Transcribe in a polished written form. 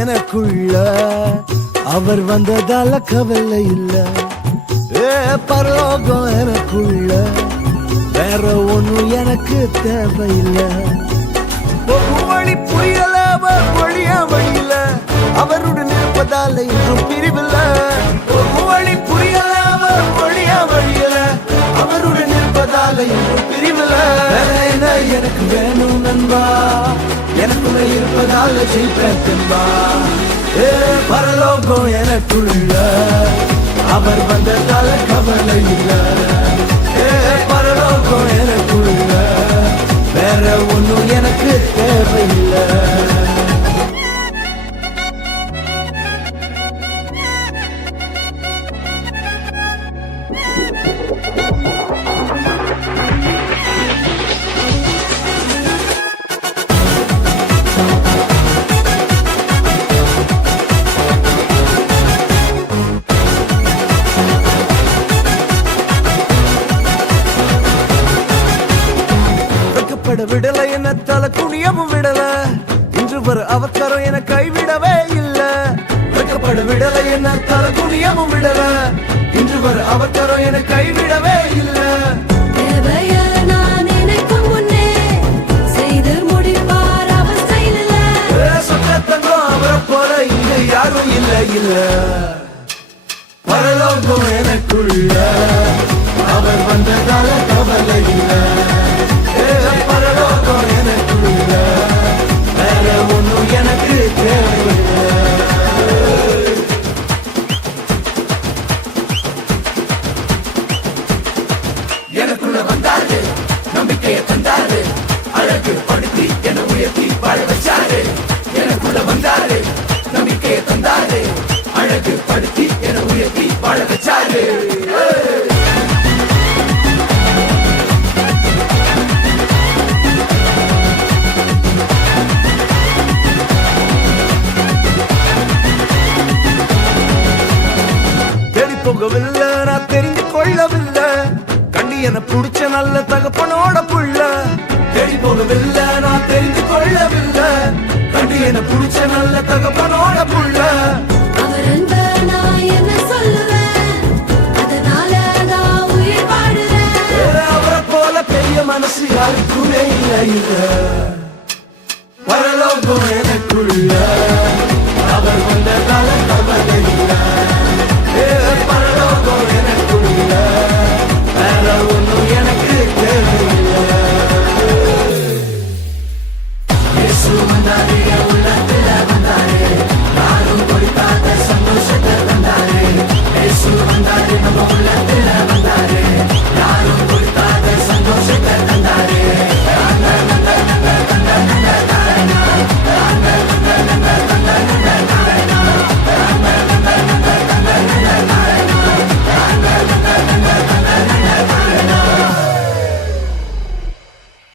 எனக்குள்ள அவர் வந்ததால கவலை இல்ல. பரலோகம் எனக்குள்ள வேற ஒண்ணும் எனக்கு தேவையில்லை. வழி புரியல வழியா வழியில அவருடன் இருப்பதால இன்னும் பிரிவில்ல. வழி புரியல வழியா வழியில அவருடன் இருப்பதால இன்னும் பிரிவில்ல. எனக்கு வேணும் நண்பா, எனக்குள்ள இருப்பதால ஜெயிப்பேன் தென்பா. பரலோகம் எனக்குள்ள அவர் வந்ததால கவலை இல்ல. பரலோகம் எனக்குள்ள வேற ஒண்ணும் எனக்கு தேவையில்லை. விடல என்ன தல குனியமும் விடல, இன்று வர அவசரம் என கைவிடவே இல்ல. வெட்கப்பட விடல என்ன தல குனியமும் விடல, இன்று வர அவசரம் என கைவிடவே இல்ல. அவரை போல இங்க யாரும் இல்ல இல்ல. பரலோகம் எனக்குள்ள அவர் வந்ததால கவலை இல்ல. பரலோகம் எனக்குள்ள வேற ஒண்ணும் எனக்கு தேவையில்லை. எனக்குள்ள வந்தாரு, நம்பிக்கையை தந்தாரு, அழகு படுத்தி என உயர்த்தி வாழ வச்சாரு. எனக்குள்ள வந்தாரு, நம்பிக்கையை தந்தாரு, அழகு படுத்தி என உயர்த்தி வாழ வச்சாரு. போகவில்லை நான் தெரிந்து கொள்ளவில்லை, கண்டி என புடிச்ச நல்ல தகப்பனோட புள்ள. தேடி போகவில்லை நான் தெரிந்து கொள்ளவில்லை, கண்டி என புடிச்ச நல்ல தகப்பனோட புள்ள. அவரை போல பெரிய மனசு யாருக்குமே இல்லை இல்ல. பரலோகம் எனக்குள்ள அவர் வந்ததால கவலை இல்லை. பரலோகம் எனக்குள்ள வேற ஒண்ணும் எனக்கு தேவையில்லை. இயேசு வந்தாரு.